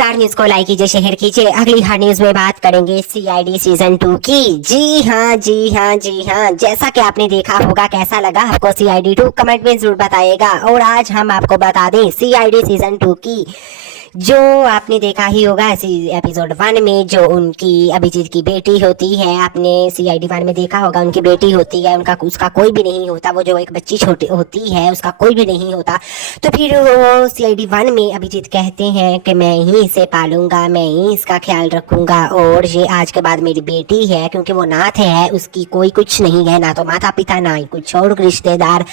Star news को like कीजिए, share कीजिए। अगली हर न्यूज में बात करेंगे सीआईडी सीजन 2 की। जी हाँ जी हाँ जी हाँ, जैसा कि आपने देखा होगा, कैसा लगा आपको सीआईडी 2 कमेंट में जरूर बताइएगा। और आज हम आपको बता दें सीआईडी सीजन 2 की, जो आपने देखा ही होगा एपिसोड 1 में जो उनकी अभिजीत की बेटी होती है, आपने सीआईडी 1 में देखा होगा, उनकी बेटी होती है, उसका कोई भी नहीं होता, वो जो एक बच्ची छोटी होती है उसका कोई भी नहीं होता। तो फिर वो सीआईडी 1 में अभिजीत कहते हैं कि मैं ही इसे पालूंगा, मैं ही इसका ख्याल रखूंगा, और ये आज के बाद मेरी बेटी है, क्योंकि वो नाथ है, उसकी कोई कुछ नहीं है, ना तो माता पिता ना ही कुछ और रिश्तेदार,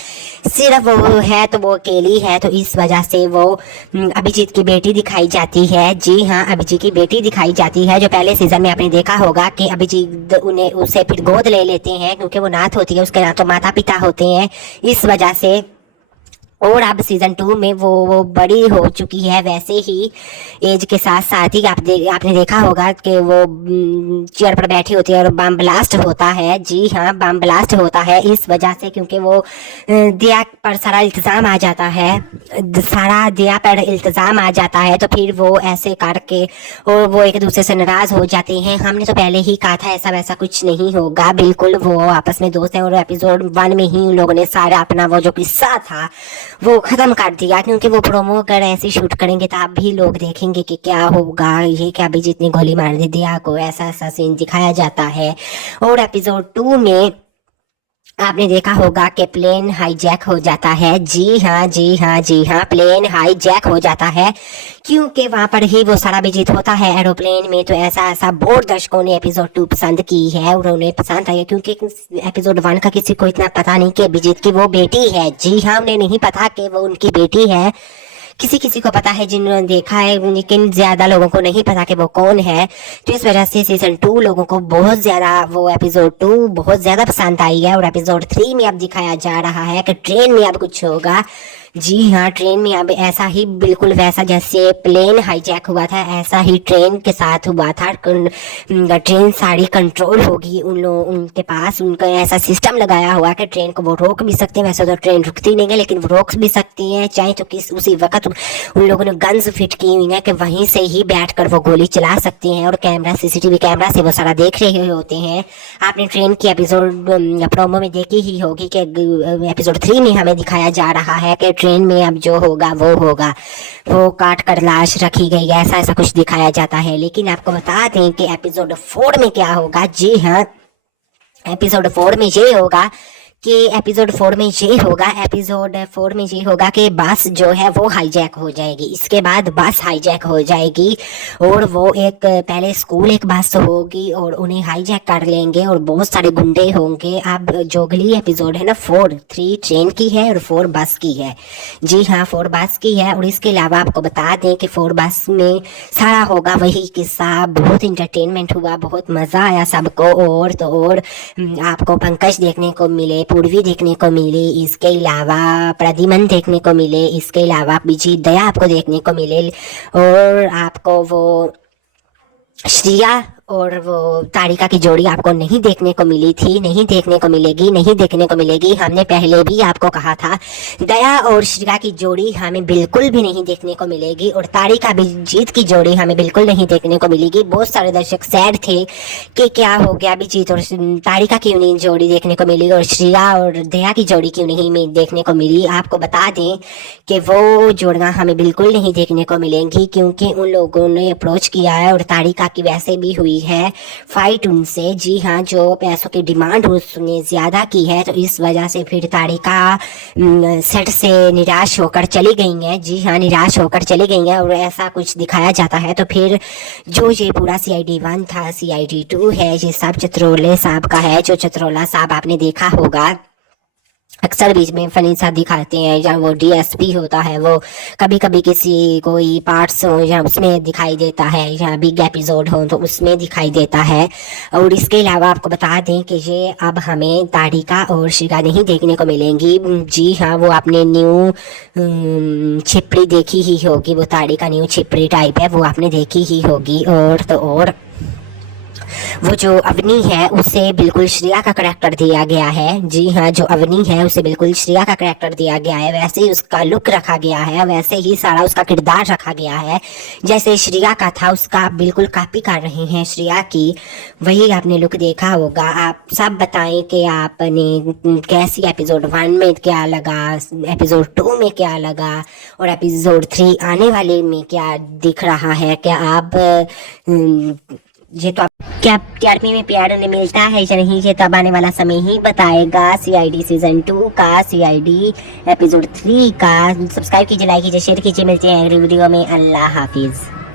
सिर्फ वो है तो वो अकेली है। तो इस वजह से वो अभिजीत की बेटी दिखाई जाती है। जी हाँ, अभिजीत की बेटी दिखाई जाती है, जो पहले सीजन में आपने देखा होगा कि अभिजीत उसे फिर गोद ले लेते हैं, क्योंकि वो नाथ होती है, उसके ना तो माता पिता होते हैं, इस वजह से। और अब सीजन 2 में वो बड़ी हो चुकी है, वैसे ही एज के साथ साथ ही आपने देखा होगा कि वो चेयर पर बैठी होती है और बम ब्लास्ट होता है। जी हाँ, बम ब्लास्ट होता है इस वजह से क्योंकि वो दिया पर सारा इल्तिज़ाम आ जाता है, दिया पर इल्तिज़ाम आ जाता है। तो फिर वो ऐसे करके और वो एक दूसरे से नाराज़ हो जाते हैं। हमने तो पहले ही कहा था ऐसा वैसा कुछ नहीं होगा, बिल्कुल वो आपस में दोस्त हैं। और एपिसोड 1 में ही उन लोगों ने सारा अपना वो जो किस्सा था वो खत्म कर दिया, क्योंकि वो प्रोमो अगर ऐसे शूट करेंगे तो आप भी लोग देखेंगे कि क्या होगा, ये क्या अभिजीत ने गोली मार दी दिया को, ऐसा ऐसा सीन दिखाया जाता है। और एपिसोड 2 में आपने देखा होगा कि प्लेन हाईजैक हो जाता है। जी हाँ जी हाँ जी हाँ, प्लेन हाईजैक हो जाता है, क्योंकि वहां पर ही वो सारा अभिजीत होता है एरोप्लेन में। तो ऐसा बहुत दर्शकों ने एपिसोड 2 पसंद की है और उन्हें पसंद आई, क्योंकि एपिसोड 1 का किसी को इतना पता नहीं कि अभिजीत की वो बेटी है। जी हाँ, उन्हें नहीं पता कि वो उनकी बेटी है। किसी किसी को पता है जिन्होंने देखा है, लेकिन ज्यादा लोगों को नहीं पता कि वो कौन है। तो इस वजह से सीजन 2 लोगों को बहुत ज्यादा, वो एपिसोड 2 बहुत ज्यादा पसंद आई है। और एपिसोड 3 में अब दिखाया जा रहा है कि ट्रेन में अब कुछ होगा। जी हाँ, ट्रेन में अब ऐसा ही, बिल्कुल वैसा जैसे प्लेन हाईजैक हुआ था, ऐसा ही ट्रेन के साथ हुआ था। ट्रेन सारी कंट्रोल होगी उनके पास, उनका ऐसा सिस्टम लगाया हुआ कि ट्रेन को वो रोक भी सकते हैं। वैसे तो ट्रेन रुकती नहीं है, लेकिन वो रोक भी सकती हैं, चाहे तो उसी वक्त उन लोगों ने गन्स फिट की हुई है कि वहीं से ही बैठकर वो गोली चला सकते हैं। और कैमरा, सीसीटीवी कैमरा से वो सारा देख रहे होते हैं। आपने ट्रेन की एपिसोड प्रोमो में देखी ही होगी कि एपिसोड 3 में हमें दिखाया जा रहा है कि ट्रेन में अब जो होगा, वो काट कर लाश रखी गई है, ऐसा कुछ दिखाया जाता है। लेकिन आपको बता दें कि एपिसोड 4 में क्या होगा। जी हाँ, एपिसोड 4 में ये होगा कि एपिसोड 4 में ये होगा कि बस जो है वो हाईजैक हो जाएगी। इसके बाद बस हाईजैक हो जाएगी और वो एक पहले स्कूल एक बस होगी और उन्हें हाईजैक कर लेंगे और बहुत सारे गुंडे होंगे। अब जो अगली एपिसोड है ना, 3 ट्रेन की है और 4 बस की है। जी हाँ, 4 बस की है। और इसके अलावा आपको बता दें कि 4 बस में सारा होगा वही किस्सा। बहुत इंटरटेनमेंट हुआ, बहुत मजा आया सबको। और तो और आपको पंकज देखने को मिले, पूर्वी देखने को मिली, इसके अलावा प्रद्युमन देखने को मिले, इसके अलावा विजय दया आपको देखने को मिले, और आपको वो श्रिया और वो तारिका की जोड़ी आपको नहीं देखने को मिली थी, नहीं देखने को मिलेगी। हमने पहले भी आपको कहा था दया और श्रिया की जोड़ी हमें बिल्कुल भी नहीं देखने को मिलेगी, और तारिका अभिजीत की जोड़ी हमें बिल्कुल नहीं देखने को मिलेगी। बहुत सारे दर्शक सैड थे कि क्या हो गया, अभिजीत और तारिका क्यों नहीं जोड़ी देखने को मिली और श्रिया और दया की जोड़ी क्यों नहीं देखने को मिली। आपको बता दें कि वो जोड़ियां हमें बिल्कुल नहीं देखने को मिलेंगी, क्योंकि उन लोगों ने अप्रोच किया है और तारिका की वैसे भी हुई है फाइट उनसे। जी हाँ, जो पैसों की डिमांड उसने ज्यादा की है, तो इस वजह से फिर तारिका सेट से निराश होकर चली गई है। जी हाँ, निराश होकर चली गई है और ऐसा कुछ दिखाया जाता है। तो फिर जो ये पूरा सीआईडी 1 था, सीआईडी 2 है, ये सब चित्रोले साहब का है। जो चित्रोला साहब आपने देखा होगा, अक्सर बीच में फनी सा दिखाते हैं, या वो डीएसपी होता है, वो कभी कभी किसी कोई पार्ट्स हो या उसमें दिखाई देता है, या बिग एपिसोड हो तो उसमें दिखाई देता है। और इसके अलावा आपको बता दें कि ये अब हमें तारिका और श्रिया नहीं देखने को मिलेंगी। जी हाँ, वो आपने न्यू छिपड़ी देखी ही होगी, वो तारिका न्यू छिपड़ी टाइप है, वो आपने देखी ही होगी। और तो और वो जो अवनी है उसे बिल्कुल श्रेया का करैक्टर दिया गया है। जी हाँ, जो अवनी है उसे बिल्कुल श्रेया का करैक्टर दिया गया है, वैसे ही उसका लुक रखा गया है, वैसे ही सारा उसका किरदार रखा गया है। जैसे श्रेया का था उसका आप बिल्कुल कॉपी कर रहे हैं श्रेया की, वही आपने लुक देखा होगा। आप सब बताएं कि आपने कैसी एपिसोड 1 में क्या लगा, एपिसोड 2 में क्या लगा और एपिसोड 3 आने वाले में क्या दिख रहा है। क्या आप ये तो आप क्या टीआरपी में प्यार उन्हें मिलता है या नहीं, ये तो अब आने वाला समय ही बताएगा। सीआईडी सीजन 2 का, सीआईडी एपिसोड 3 का। सब्सक्राइब कीजिए, लाइक कीजिए, शेयर कीजिए। मिलते हैं अगली वीडियो में। अल्लाह हाफिज।